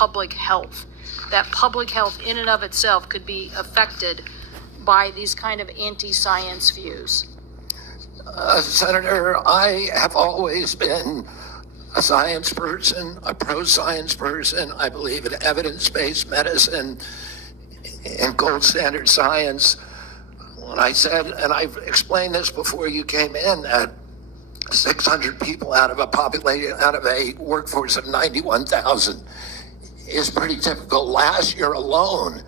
public health, that public health in and of itself could be affected by these kind of anti-science views? Senator, I have always been a science person, a pro-science person. I believe in evidence-based medicine and gold standard science. When I said, and I've explained this before you came in, that 600 people out of a workforce of 91,000 is pretty typical. Last year alone,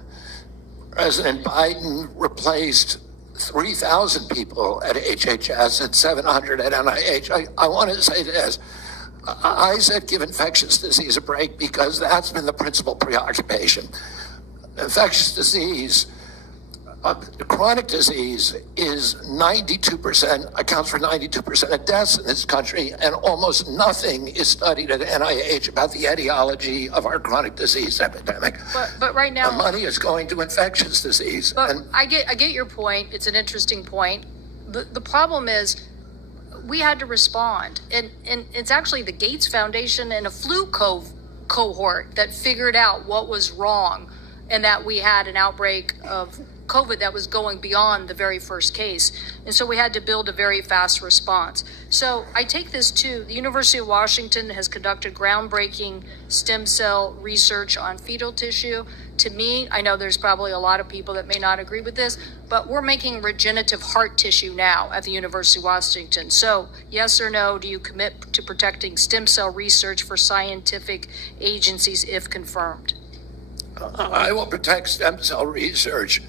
President Biden replaced 3,000 people at HHS and 700 at NIH. I want to say this. I said give infectious disease a break because that's been the principal preoccupation. Infectious disease, chronic disease is 92%, accounts for 92% of deaths in this country, and almost nothing is studied at NIH about the etiology of our chronic disease epidemic. But right now, the money is going to infectious disease. But I get your point. It's an interesting point. The problem is we had to respond, and it's actually the Gates Foundation and a flu cohort that figured out what was wrong, and that we had an outbreak of COVID that was going beyond the very first case. And so we had to build a very fast response. So I take this too. The University of Washington has conducted groundbreaking stem cell research on fetal tissue. To me, I know there's probably a lot of people that may not agree with this, but we're making regenerative heart tissue now at the University of Washington. So yes or no, do you commit to protecting stem cell research for scientific agencies if confirmed? I will protect stem cell research.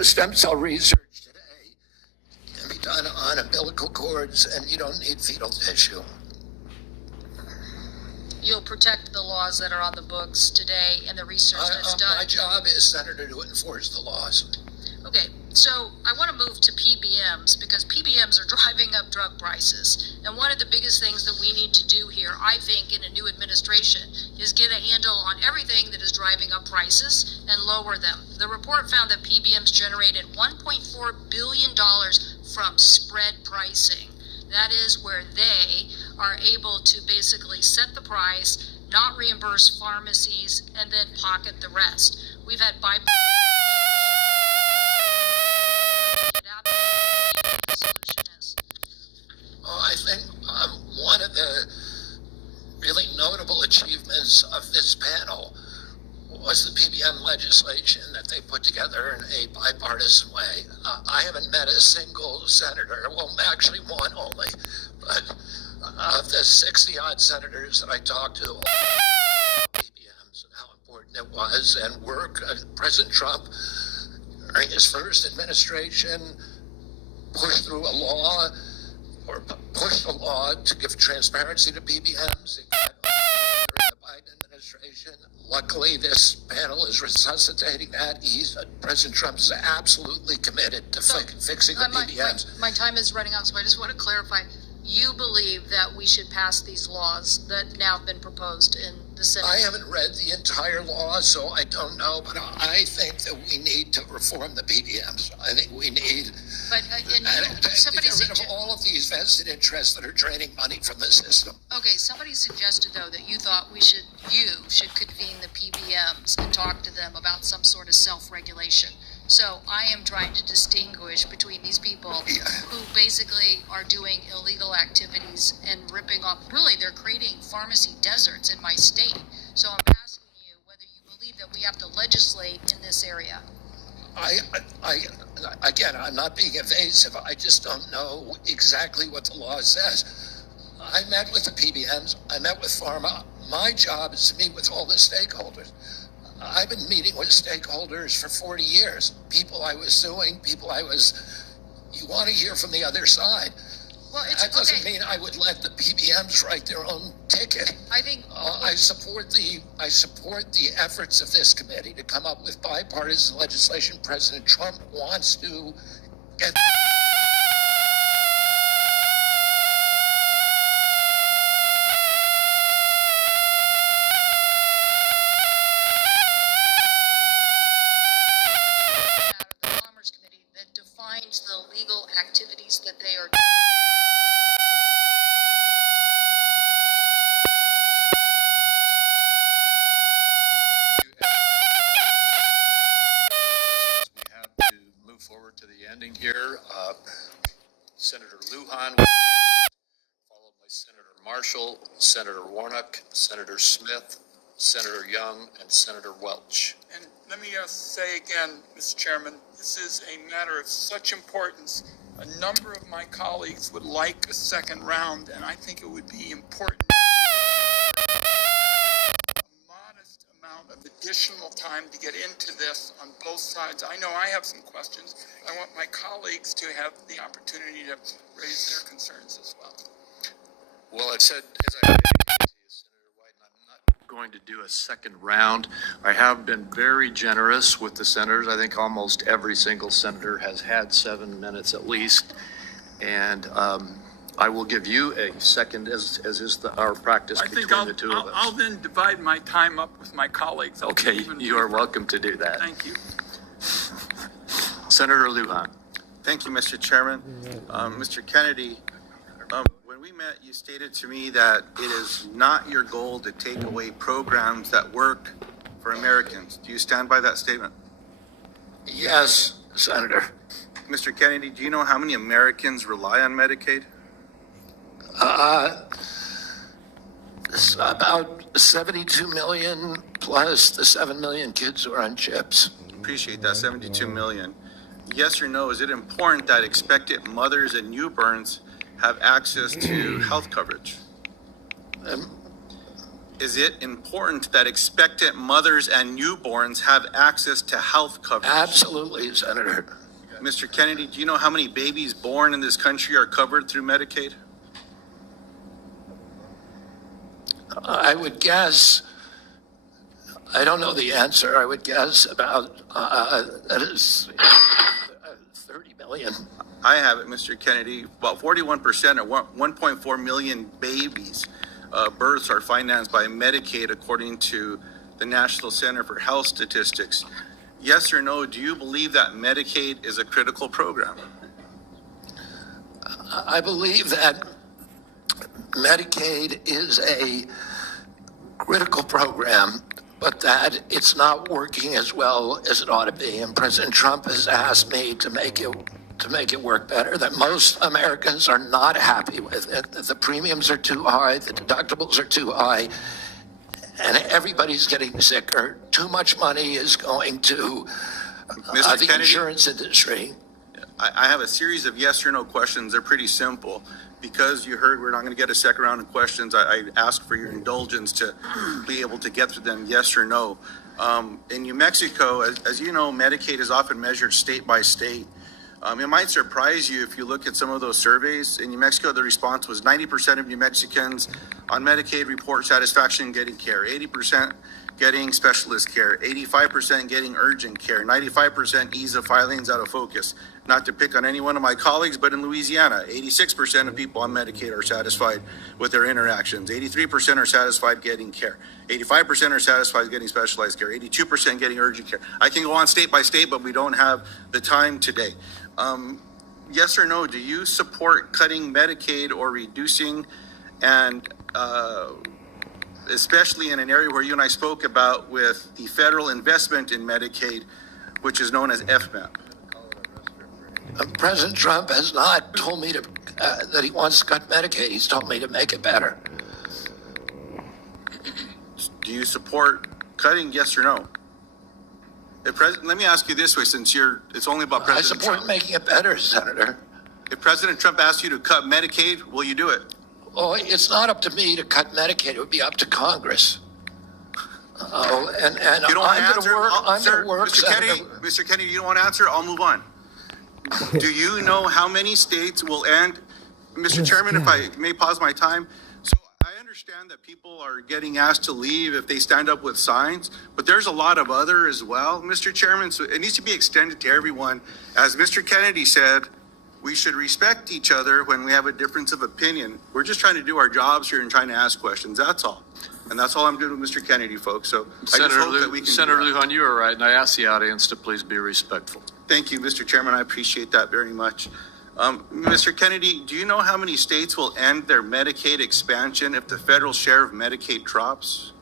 Stem cell research today can be done on umbilical cords, and you don't need fetal tissue. You'll protect the laws that are on the books today and the research that's done. My job is, Senator, to enforce the laws. Okay, so I want to move to PBMs because PBMs are driving up drug prices. And one of the biggest things that we need to do here, I think, in a new administration is get a handle on everything that is driving up prices and lower them. The report found that PBMs generated $1.4 billion from spread pricing. That is where they are able to basically set the price, not reimburse pharmacies, and then pocket the rest. We've had I think one of the really notable achievements of this panel was the PBM legislation that they put together in a bipartisan way. I haven't met a single senator, well, actually one only, but of the 60-odd senators that I talked to, PBMs and how important it was, and President Trump, during his first administration, pushed through a law to give transparency to PBMs. It got during the Biden administration. Luckily, this panel is resuscitating that. President Trump is absolutely committed to fixing the PBMs. My time is running out, so I just want to clarify. You believe that we should pass these laws that now have been proposed in the Senate? I haven't read the entire law, so I don't know, but I think that we need to reform the PBMs. I think we need to get rid of all of these vested interests that are draining money from the system. Okay, somebody suggested, though, that you thought you should convene the PBMs and talk to them about some sort of self-regulation. So I am trying to distinguish between these people who basically are doing illegal activities and ripping off, really they're creating pharmacy deserts in my state. So I'm asking you whether you believe that we have to legislate in this area. Again, I'm not being evasive. I just don't know exactly what the law says. I met with the PBMs. I met with pharma. My job is to meet with all the stakeholders. I've been meeting with stakeholders for 40 years. People I was suing, you want to hear from the other side. Well, that doesn't mean I would let the PBMs write their own ticket. I think I support the efforts of this committee to come up with bipartisan legislation. President Trump wants to get the legal activities that they are Lujan, followed by Senator Marshall, Senator Warnock, Senator Smith, Senator Young, and Senator Welch. And let me say again, Mr. Chairman, this is a matter of such importance. A number of my colleagues would like a second round, and I think it would be important. A modest amount of additional time to get into this on both sides. I know I have some questions. I want my colleagues to have the opportunity to raise their concerns as well. Well, it said, as I indicated to you, Senator Wyden, I'm not going to do a second round. I have been very generous with the senators. I think almost every single senator has had 7 minutes at least. And I will give you a second, as is our practice I think between the two of us. I'll then divide my time up with my colleagues. I'll Okay, be even you are briefer. welcome to do that. Thank you. Senator Lujan. Thank you, Mr. Chairman. Mr. Kennedy, when we met, you stated to me that it is not your goal to take away programs that work for Americans. Do you stand by that statement? Yes, Senator. Mr. Kennedy, do you know how many Americans rely on Medicaid? It's about 72 million plus the 7 million kids who are on chips. Appreciate that, 72 million. Yes or no, is it important that expectant mothers and newborns have access to health coverage? Is it important that expectant mothers and newborns have access to health coverage? Absolutely, Senator. Mr. Kennedy, do you know how many babies born in this country are covered through Medicaid? I would guess, I don't know the answer, I would guess about, that is 30 million. I have it, Mr. Kennedy. About 41% or 1.4 million babies, births are financed by Medicaid, according to the National Center for Health Statistics. Yes or no, do you believe that Medicaid is a critical program? I believe that Medicaid is a critical program, but that it's not working as well as it ought to be. And President Trump has asked me to make it work better, that most Americans are not happy with it, that the premiums are too high, the deductibles are too high, and everybody's getting sicker. Too much money is going to Mr. the Kennedy? insurance industry. I have a series of yes or no questions. They're pretty simple. Because you heard we're not going to get a second round of questions, I ask for your indulgence to be able to get through them yes or no. In New Mexico, as you know, Medicaid is often measured state by state. It might surprise you if you look at some of those surveys. In New Mexico, the response was 90% of New Mexicans on Medicaid report satisfaction getting care, 80% getting specialist care, 85% getting urgent care, 95% ease of filings out of focus. Not to pick on any one of my colleagues, but in Louisiana, 86% of people on Medicaid are satisfied with their interactions. 83% are satisfied getting care. 85% are satisfied getting specialized care. 82% getting urgent care. I can go on state by state, but we don't have the time today. Yes or no, do you support cutting Medicaid or reducing, and especially in an area where you and I spoke about with the federal investment in Medicaid, which is known as FMAP? President Trump has not told me to that he wants to cut Medicaid. He's told me to make it better. Do you support cutting, yes or no? Let me ask you this way, since it's only about I President support Trump. making it better, Senator. If President Trump asked you to cut Medicaid, will you do it? Oh, it's not up to me to cut Medicaid. It would be up to Congress. Oh, and You don't want to I'm going answer? to work. I'm Sir, going to work, Mr. Senator. Kennedy, Mr. Kennedy, you don't want to answer? I'll move on. Do you know how many states will end? Mr. Chairman, if I may pause my time. So I understand that people are getting asked to leave if they stand up with signs, but there's a lot of other as well, Mr. Chairman. So it needs to be extended to everyone. As Mr. Kennedy said, we should respect each other when we have a difference of opinion. We're just trying to do our jobs here and trying to ask questions. That's all. And that's all I'm doing with Mr. Kennedy, folks. So I just hope that we can. Senator do that. Lujan, you are right, and I ask the audience to please be respectful. Thank you, Mr. Chairman. I appreciate that very much. Mr. Kennedy, do you know how many states will end their Medicaid expansion if the federal share of Medicaid drops?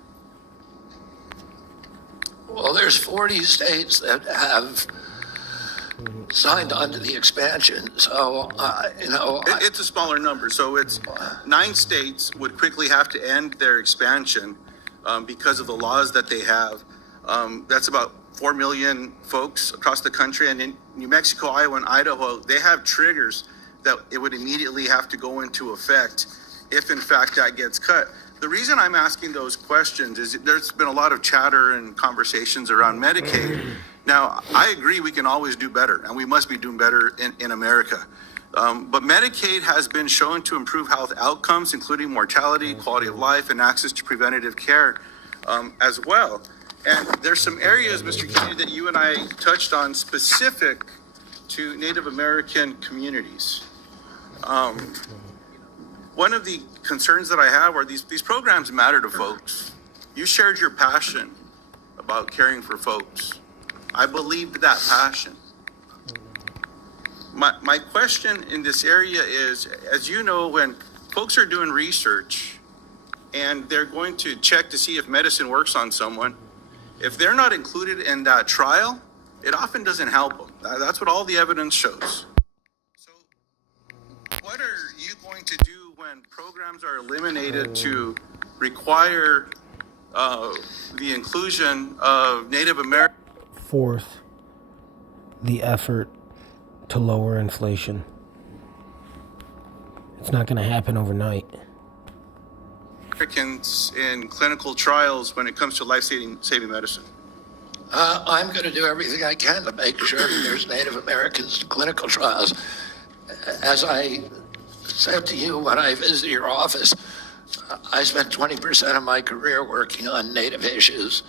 Well, there's 40 states that have signed on to the expansion. So, It's a smaller number, so it's 9 states would quickly have to end their expansion because of the laws that they have. That's about 4 million folks across the country, and in New Mexico, Iowa, and Idaho, they have triggers that it would immediately have to go into effect if in fact that gets cut. The reason I'm asking those questions is there's been a lot of chatter and conversations around Medicaid. Now, I agree we can always do better, and we must be doing better in America. But Medicaid has been shown to improve health outcomes, including mortality, quality of life, and access to preventative care as well. And there's some areas, Mr. Kennedy, that you and I touched on specific to Native American communities. One of the concerns that I have are these programs matter to folks. You shared your passion about caring for folks. I believed that passion. My question in this area is, as you know, when folks are doing research and they're going to check to see if medicine works on someone, if they're not included in that trial, it often doesn't help them. That's what all the evidence shows. So what are you going to do when programs are eliminated to require the inclusion of Native American? Fourth, the effort to lower inflation. It's not going to happen overnight. Americans in clinical trials when it comes to life-saving medicine? I'm going to do everything I can to make sure that there's Native Americans in clinical trials. As I said to you when I visited your office, I spent 20% of my career working on Native issues.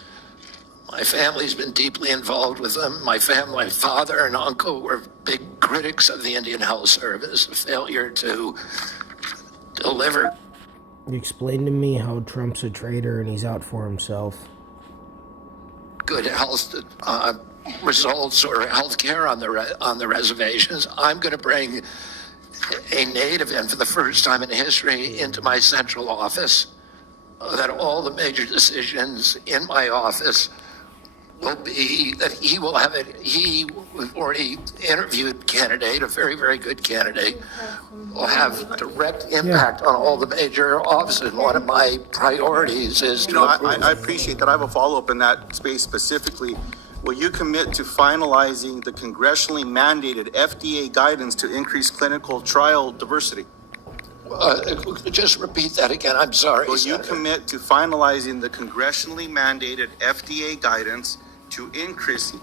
My family's been deeply involved with them. My father and uncle were big critics of the Indian Health Service, a failure to deliver. You explained to me how Trump's a traitor and he's out for himself. Good health results or health care on the reservations. I'm going to bring a Native in for the first time in history into my central office, that all the major decisions in my office will be that he will have it. He, we've already interviewed candidate, a very, very good candidate, will have direct impact on all the major offices. One of my priorities is to I appreciate that. I have a follow-up in that space specifically. Will you commit to finalizing the congressionally mandated FDA guidance to increase clinical trial diversity? just repeat that again. I'm sorry. Will you Senator. commit to finalizing the congressionally mandated FDA guidance to increase